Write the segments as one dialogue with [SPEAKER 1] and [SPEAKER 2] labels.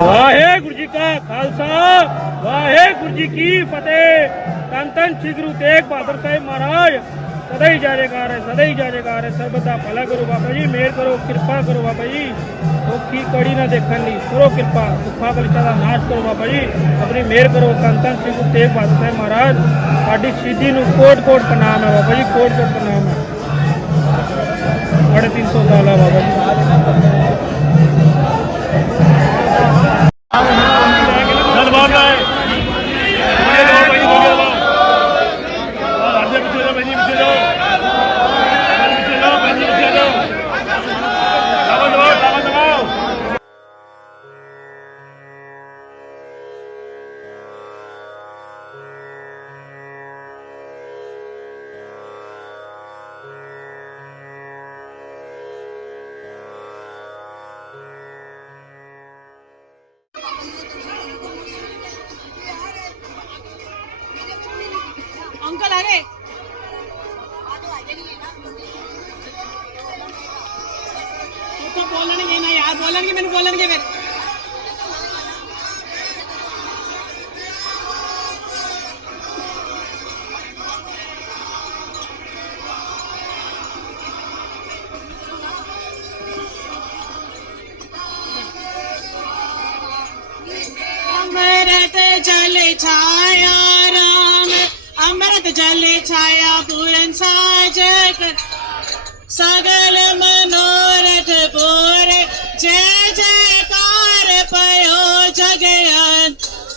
[SPEAKER 1] ਵਾਹਿਗੁਰੂ ਜੀ ਕਾ ਖਾਲਸਾ, ਵਾਹਿਗੁਰੂ ਜੀ ਕੀ ਫਤਿਹ। ਤਨ ਤਨ ਸ੍ਰੀ ਗੁਰੂ ਤੇਗ ਬਹਾਦਰ ਸਾਹਿਬ ਮਹਾਰਾਜ। ਸਦਾ ਹੀ ਜਾਜੇਕਾਰ ਹੈ, ਸਦਾ ਹੀ ਜਾਜੇਕਾਰ ਹੈ। ਸਰਬਤ ਦਾ ਭਲਾ ਕਰੋ ਬਾਬਾ ਜੀ ਮਿਹਰ ਕਰੋ, ਕਿਰਪਾ ਕਰੋ ਬਾਬਾ ਜੀ। ਔਖੀ ਕੜੀ ਨਾ ਦੇਖਣ ਦੀ, ਕਰੋ ਕਿਰਪਾ। ਦੁੱਖਾਂ ਕਲਿਸ਼ਾਂ ਦਾ ਨਾਸ਼ ਕਰੋ ਬਾਬਾ ਜੀ। ਆਪਣੀ ਮਿਹਰ ਕਰੋ ਤਨ ਤਨ ਸ੍ਰੀ ਗੁਰੂ ਤੇਗ ਬਹਾਦਰ ਸਾਹਿਬ ਮਹਾਰਾਜ। ਸਾਡੀ ਸ਼ਹੀਦੀ ਨੂੰ ਕੋਟ ਕੋਟ ਪ੍ਰਣਾਮ ਹੈ ਬਾਬਾ ਜੀ ਕੋਟ ਕੋਟ ਪ੍ਰਣਾਮ ਹੈ। ਸਾਢੇ ਤਿੰਨ ਸੌ ਸਾਲ ਹੈ ਬਾਬਾ ਜੀ।
[SPEAKER 2] ਬੋਲਣਗੇ ਨਾ ਯਾਰ ਬੋਲਣਗੇ ਮੈਨੂੰ ਬੋਲਣਗੇ ਫਿਰ।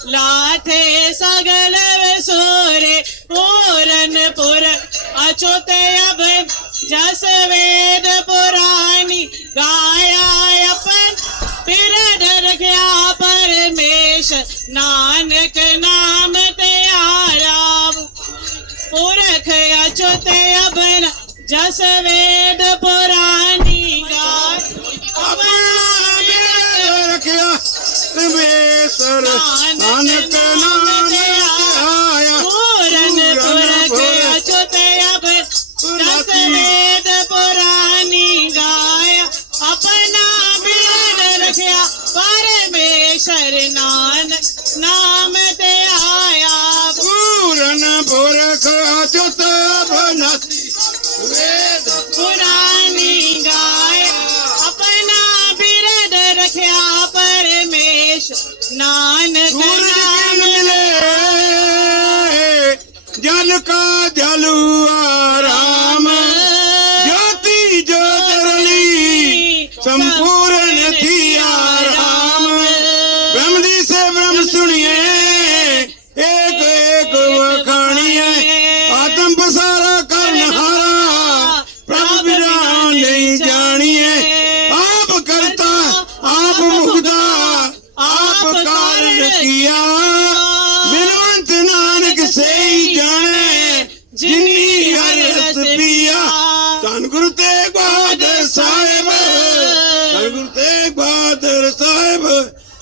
[SPEAKER 2] लाथे सगल सोरे पूरन पुर अचोत अब जस वेद पुराणी गाया अपन फिर डर गया परमेश नानक नाम ते आराम पुरख अचोत अब जस वेद पुराणी गाय रखिया परमेश्वर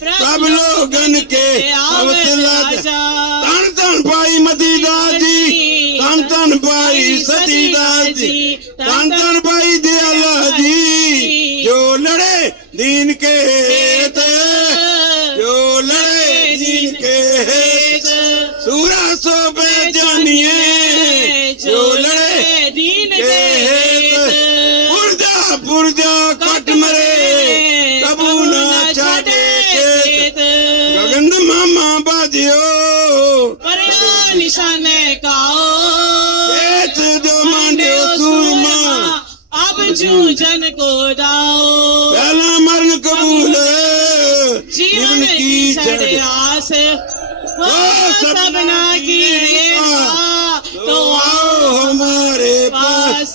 [SPEAKER 3] ਸਭ ਲੋਗਨ ਕੇ ਅਵਤਲਾ ਤਨ ਤਨ ਭਾਈ ਮਦੀਦਾ ਜੀ ਤਨ ਤਨ ਭਾਈ ਸਦੀਦਾ ਜੀ ਤਨ ਤਨ ਭਾਈ ਦਿਆਲਾ ਜੀ। ਜੋ ਲੜੇ ਦੀਨ ਕੇ
[SPEAKER 2] जीवन की आस की तो आओ
[SPEAKER 3] हमारे पास।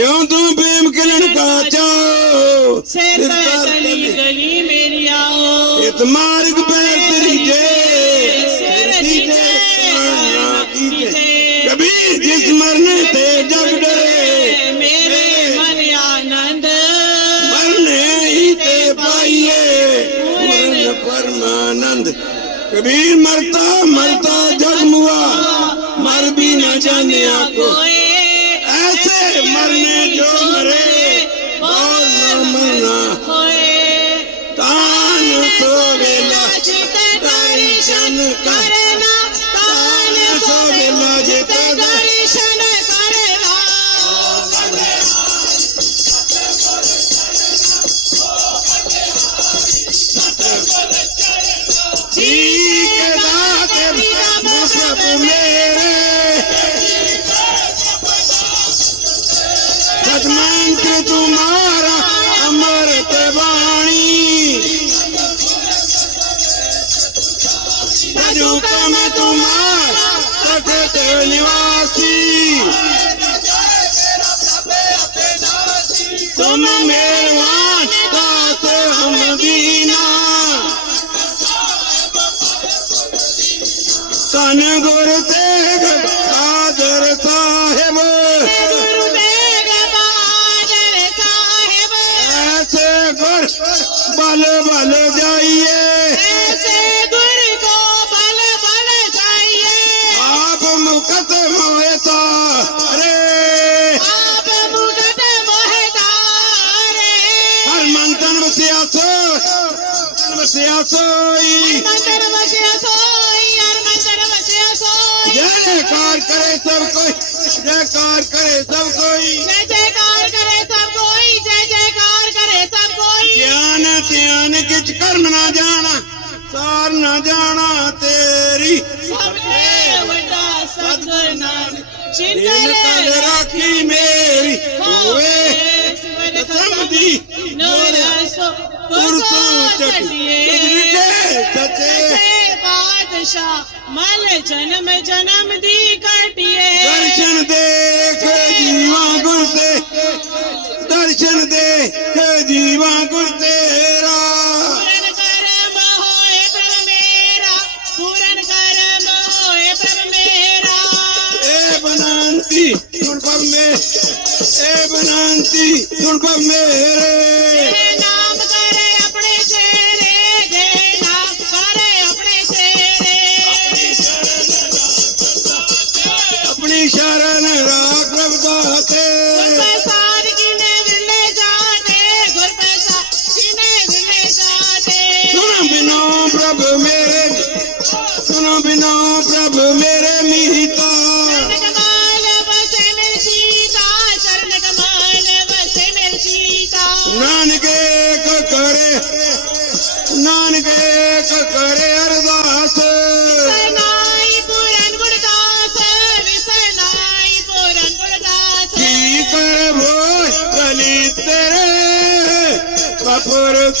[SPEAKER 3] यूँ तुम प्रेम किरण का चाओ।
[SPEAKER 2] से गली गली मेरी आओ।
[SPEAKER 3] इत मार्ग पैर ¡Marta! ¡Marta! منتر تمهارا
[SPEAKER 2] امرت
[SPEAKER 3] واڻي اڄ ڪم نواسي ਬਲ ਬਲ ਜਾਈਏ।
[SPEAKER 2] ਐਸੇ ਗੁਰ ਕੋ ਬਲ ਬਲ ਜਾਈਏ।
[SPEAKER 3] ਆਪ ਮੁਕਤ ਹੋਏ ਤਾਰੇ।
[SPEAKER 2] ਆਪ ਮੁਕਤ ਹੋਏ ਤਾਰੇ।
[SPEAKER 3] ਹਰ ਮੰਤਨ ਵਸਿਆ ਸੋਈ। ਵਸਿਆ ਸੋਈ।
[SPEAKER 2] ਮੰਤਨ ਵਸਿਆ ਸੋਈ ਹਰ ਮੰਤਨ ਵਸਿਆ ਸੋਈ।
[SPEAKER 3] ਜੈ ਜੈਕਾਰ ਕਰੇ ਸਭ ਕੋਈ ਜੈਕਾਰ ਕਰੇ ਸਭ ਕੋਈ।
[SPEAKER 2] ਜੈ ਜੈਕਾਰ
[SPEAKER 3] ਨਾ ਜਾਣਾ ਤੇਰੀ।
[SPEAKER 2] ਸਭੇ ਵੱਡਾ
[SPEAKER 3] ਸਤਨਾਮ
[SPEAKER 2] ਚਿੰਨ
[SPEAKER 3] ਕਲ ਰਾਖੀ ਮੇਰੀ ਹੋਵੇ ਸਮਦੀ
[SPEAKER 2] ਨੂਰ ਸੋ
[SPEAKER 3] ਪੁਰਤੂ
[SPEAKER 2] ਚੱਟੀਏ
[SPEAKER 3] ਸੱਚੇ
[SPEAKER 2] ਬਾਦਸ਼ਾਹ ਮਲ ਜਨਮ ਜਨਮ ਦੀ ਕਾਟੀਏ।
[SPEAKER 3] ਦਰਸ਼ਨ ਦੇਖ ਜੀਵਾ ਗੁਰ ਤੇ। ਦਰਸ਼ਨ ਦੇਖ ਜੀਵਾ ਗੁਰ ਤੇਰਾ दुर्भव में ए बनांती दुर्भव में रे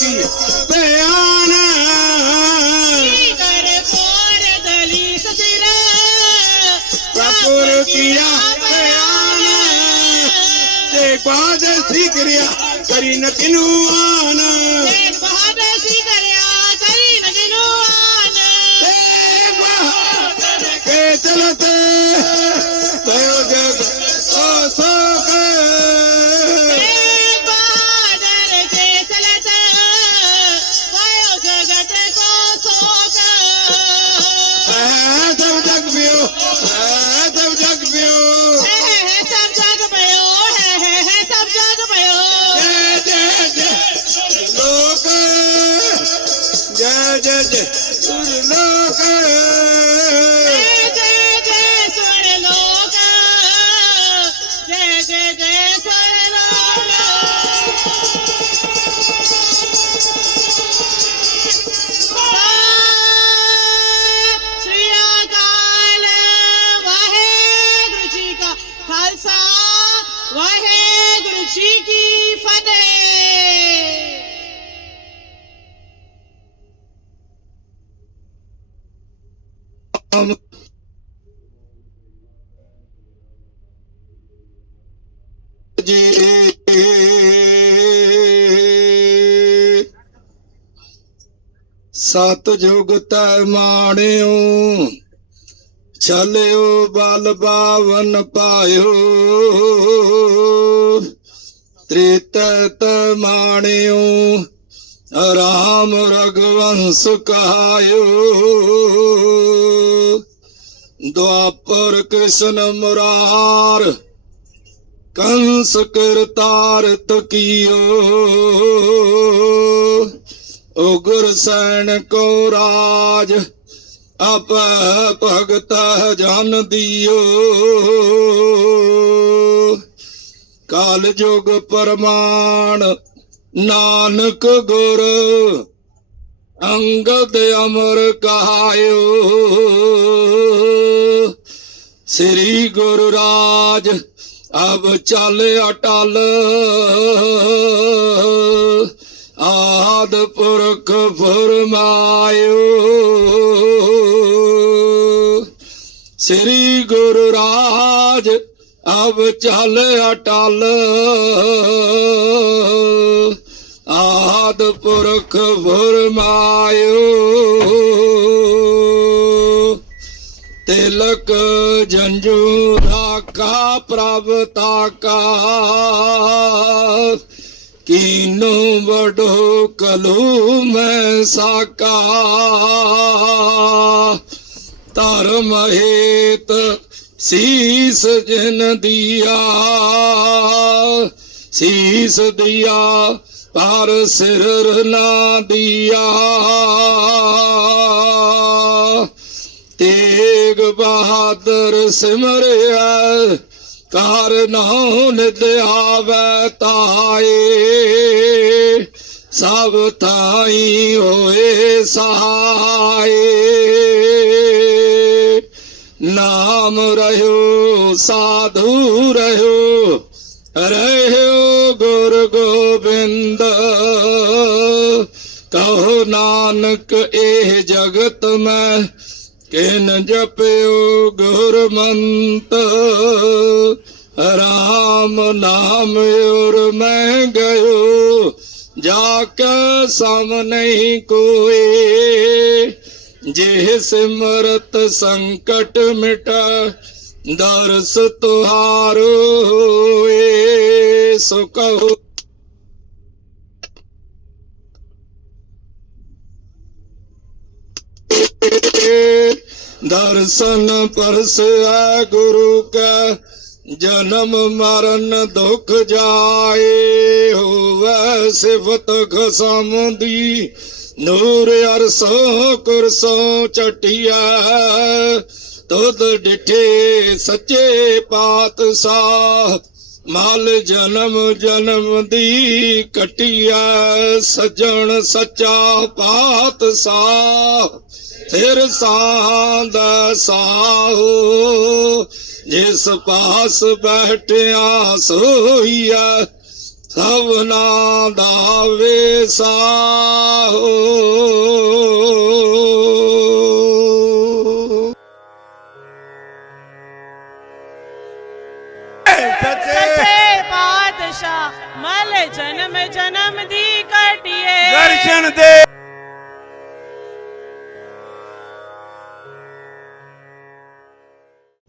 [SPEAKER 2] न सि कया चलो ਸਤ ਜੁਗਤ
[SPEAKER 3] ਮਾਣਿਓ
[SPEAKER 4] ਚਲਿਓ ਬਲ ਬਾਵਨ ਪਾਇਓ। ਤ੍ਰਿਤ ਤਮਾਣਿਓ ਰਾਮ ਰਗਵੰਸ ਕਹਾਇਓ। ਦੁਆਪਰ ਕ੍ਰਿਸ਼ਨ ਮੁਰਾਰ, ਕੰਸ ਕਰਤਾਰ ਤਕੀਓ ਉਗਰ ਸੈਨ ਕੋ ਰਾਜ, ਆਪ ਭਗਤ ਜਨ ਦਿਓ। ਕਾਲ ਜੁਗ ਪਰਮਾਨ ਨਾਨਕ ਗੁਰ, ਅੰਗਦ ਅਮਰ ਕਹਾਇਓ। ਸ੍ਰੀ ਗੁਰੂ ਰਾਜ, ਅਬ ਚੱਲ ਅਟਲ। ਆਦ ਪੁਰਖ ਫਰਮਾਇਓ। ਸ੍ਰੀ ਗੁਰੂ ਰਾਜ ਅਬ ਚੱਲ ਅਟਲ। ਆਦ ਪੁਰਖ ਫਰਮਾਇਓ। ਤਿਲਕ ਜੰਜੂ ਰਾਖਾ ਪ੍ਰਭ ਤਾਕਾ। ਕੀਨੂ ਵਡੋ ਕਲੂ ਮੈਂ ਸਾਕਾ? ਧਰਮ ਹੇਤ ਸੀਸ ਜਨ ਦਿਆ, ਸੀਸ ਦਿਆ ਪਰ ਸਿਰ ਨਾ ਦਿਆ। ਤੇਗ ਬਹਾਦਰ ਸਿਮਰਿਆ ਕਾਰ ਨਾਉ ਨਿਦ ਆਵੈ ਤਾਏ। ਸਭ ਥਾਈ ਹੋਏ ਸਹਾਏ। ਨਾਮ ਰਹਿਓ, ਸਾਧੂ ਰਹਿਓ ਰਹਿਓ ਗੁਰ ਗੋਬਿੰਦ। ਕਹੋ ਨਾਨਕ, ਇਹ ਜਗਤ ਮੈਂ ਕਿਨ ਜਪਿਓ ਗੁਰਮੰਤ ਰਾਮ ਨਾਮ ਉਰ ਮੈਂ ਗਇਓ, ਜਾ ਕੇ ਸਮ ਨਹੀਂ ਕੋਏ ਜੇ ਸਿਮਰਤ ਸੰਕਟ ਮਿਟਾ, ਦਰਸ ਤੁਹਾਰੋ ਹੋਏ, ਸੋ ਕਹੋ। ਦਰਸ਼ਨ ਪਰਸੈ ਗੁਰੂ ਕੈ, ਜਨਮ ਮਰਨ ਦੁਖ ਜਾਏ ਹੋਵੈ ਸਿਫਤ ਖਸਮ ਦੀ। ਨੂਰ ਅਰਸੋ ਕੁਰਸੋ ਚਟਿਆ, ਤੁਧ ਡਿਠੇ ਸੱਚੇ ਪਾਤਸ਼ਾਹ। ਮਾਲ ਜਨਮ ਜਨਮ ਦੀ ਕਟਿਆ, ਸਜਣ ਸੱਚਾ ਪਾਤਸ਼ਾਹ। ਫਿਰ ਸਾਂਦ ਸਾਹੋ ਜਿਸ ਪਾਸ ਬੈਠਿਆ ਸੋਈਆ ਸਭਨਾ ਦਾ ਵੇਸਾਹੋ
[SPEAKER 2] ਜਨਮ ਜਨਮ ਦੀ ਕਟਿਏ
[SPEAKER 4] ਦਰਸ਼ਨ ਦੇ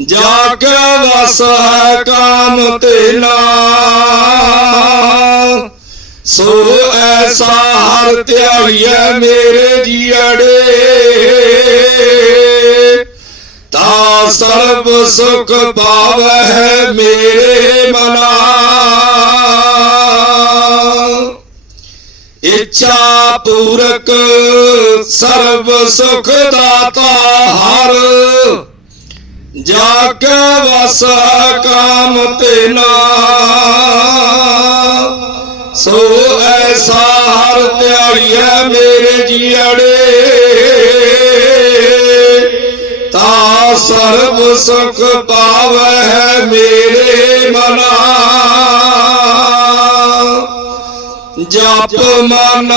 [SPEAKER 4] ਜਾ ਕੇ ਵਸ ਹੈ ਕਾਮ ਤੇਨਾ। ਸੋ ਐਸਾ ਹਰ ਧਿਆਈਐ ਮੇਰੇ ਜੀੜੇ ਤਾ ਸਰਬ ਸੁਖ ਪਾਵੈ ਮੇਰੇ ਮਨਾ। ਇੱਛਾ ਪੂਰਕ ਸਰਬ ਸੁਖ ਦਾਤਾ ਹਰ। ਜਾ ਕੇ ਵਸ ਕਾਮ ਤੇਨਾ ਸੋ ਐਸਾ ਹਰ ਧਿਆਈਐ ਮੇਰੇ ਜੀੜੇ। ਤਾ ਸਰਬ ਸੁਖ ਪਾਵੈ ਮੇਰੇ ਮਨਾ। ਜਪ ਮਨ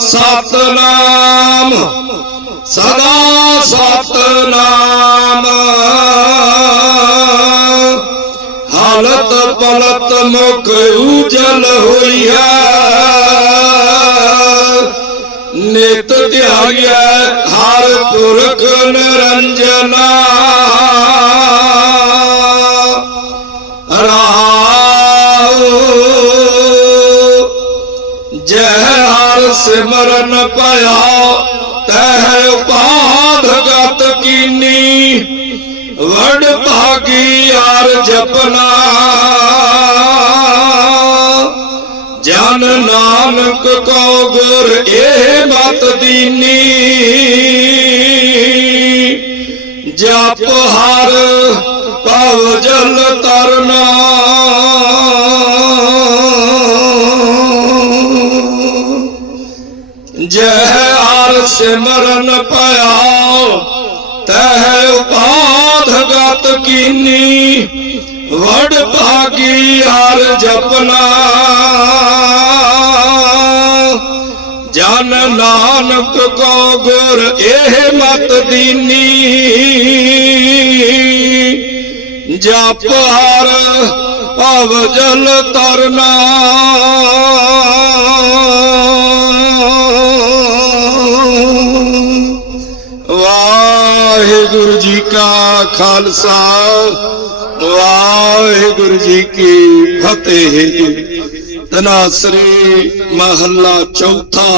[SPEAKER 4] ਸਤਨਾਮ। ਸਦਾ ਸਤਨਾਮ। ਹਾਲਤ ਪਲਤ ਮੁਖ ਉਜਲ ਹੋਈ ਹੈ। ਨਿਤ ਧਿਆਇਐ ਹਰ ਪੁਰਖ ਨਿਰੰਜਨਾ। ਰਹਾਉ ਜੈ ਹਰ ਸਿਮਰਨ ਭਇਆ ਤਹਿ ਉਪਾਧ ਗਤ ਕੀਨੀ, ਵਡ ਭਾਗੀ ਹਰ ਜਪਨਾ। ਜਨ ਨਾਨਕ ਕੋ ਗੁਰ ਇਹ ਮਤ ਦੀਨੀ। ਜਪ ਹਰ ਭਵ ਜਲ ਤਰਨਾ। ਸਿਮਰਨ ਪਾਇਆ, ਤਹਿ ਉਪਾਧ ਗਤ ਕੀਨੀ, ਵਡ ਭਾਗੀ ਹਰ ਜਪਨਾ। ਜਨ ਨਾਨਕ ਕੋ ਗੁਰ ਇਹ ਮਤ ਦੀਨੀ, ਜਪ ਹਰ ਭਵ ਜਲ ਤਰਨਾ। ਖਾਲਸਾ। ਵਾਹਿਗੁਰੂ ਜੀ ਕੀ ਫਤਿਹ। ਤਨਾਸਰੀ ਮਹੱਲਾ ਚੌਥਾ।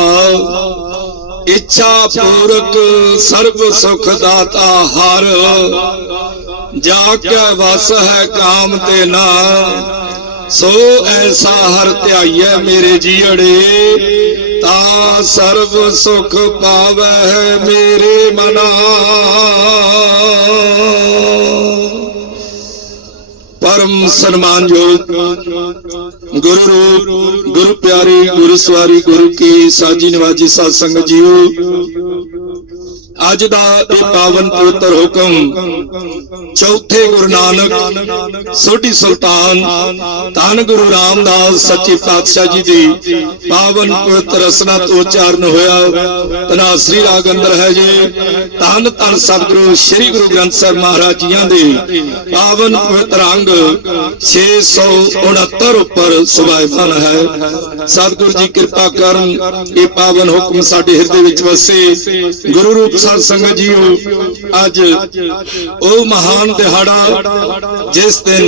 [SPEAKER 4] ਇੱਛਾ ਪੂਰਕ ਸਰਬ ਸੁਖ ਦਾਤਾ ਹਰ। ਜਾ ਕੇ ਵਸ ਹੈ ਕਾਮ ਤੇ ਨਾ। ਸੋ ਐਸਾ ਹਰ ਧਿਆਈਐ ਮੇਰੇ ਜੀੜੇ ਤਾਂ ਸਰਬ ਸੁਖ ਪਾਵੈ ਮੇਰੇ ਮਨਾ। ਪਰਮ ਸਨਮਾਨਯੋਗ ਗੁਰੂ ਰੂਪ, ਗੁਰੂ ਪਿਆਰੀ ਗੁਰੂ ਸਵਾਰੀ ਗੁਰੂ ਕੀ ਸਾਜੀ ਨਿਵਾਜੀ ਸਾਧ ਸੰਗਤ ਜੀਓ। ਅੱਜ ਦਾ ਇਹ ਪਾਵਨ ਪਵਿੱਤਰ ਹੁਕਮ ਚੌਥੇ ਗੁਰੂ ਨਾਨਕ, ਸੋਢੀ ਸੁਲਤਾਨ, ਧੰਨ ਗੁਰੂ ਰਾਮਦਾਸ ਸੱਚੇ ਪਾਤਸ਼ਾਹ ਜੀ ਦੀ ਪਾਵਨ ਪਵਿੱਤਰ ਰਸਨਾ ਤੋਂ ਉਚਾਰਨ ਹੋਇਆ। ਤਨਾ ਸ੍ਰੀ ਰਾਗ ਅੰਦਰ ਹੈ ਜੀ, ਧੰਨ ਧੰਨ ਸਤਿਗੁਰੂ, ਸ੍ਰੀ ਗੁਰੂ ਗ੍ਰੰਥ ਸਾਹਿਬ ਮਹਾਰਾਜ ਜੀਆਂ ਦੇ ਪਾਵਨ ਪਵਿੱਤਰ ਅੰਗ 669 ਉੱਪਰ ਸੁਭਾਇਮਾਨ ਹੈ। ਸਤਿਗੁਰੂ ਜੀ ਕਿਰਪਾ ਕਰਨ, ਇਹ ਪਾਵਨ ਹੁਕਮ ਸਾਡੇ ਹਿਰਦੇ ਵਿੱਚ ਵਸੇ। ਗੁਰੂ ਰੂਪ ਸਾਧ ਸੰਗਤ ਜੀਓ। ਅੱਜ ਉਹ ਮਹਾਨ ਦਿਹਾੜਾ ਜਿਸ ਦਿਨ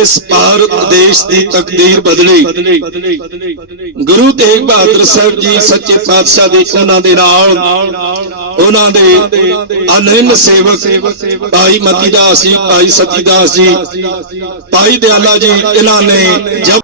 [SPEAKER 4] ਇਸ ਭਾਰਤ ਦੇਸ਼ ਦੀ ਤਕਦੀਰ ਬਦਲੀ। ਗੁਰੂ ਤੇਗ ਬਹਾਦਰ ਸਾਹਿਬ ਜੀ ਸੱਚੇ ਪਾਤਸ਼ਾਹ ਦੇ ਉਹਨਾਂ ਦੇ ਨਾਲ ਉਹਨਾਂ ਦੇ ਅਨੰਨ ਸੇਵਕ ਭਾਈ ਮਤੀ ਦਾਸ ਜੀ, ਭਾਈ ਸਤੀ ਦਾਸ ਜੀ, ਭਾਈ ਦਿਆਲਾ ਜੀ, ਇਹਨਾਂ ਨੇ ਜਬ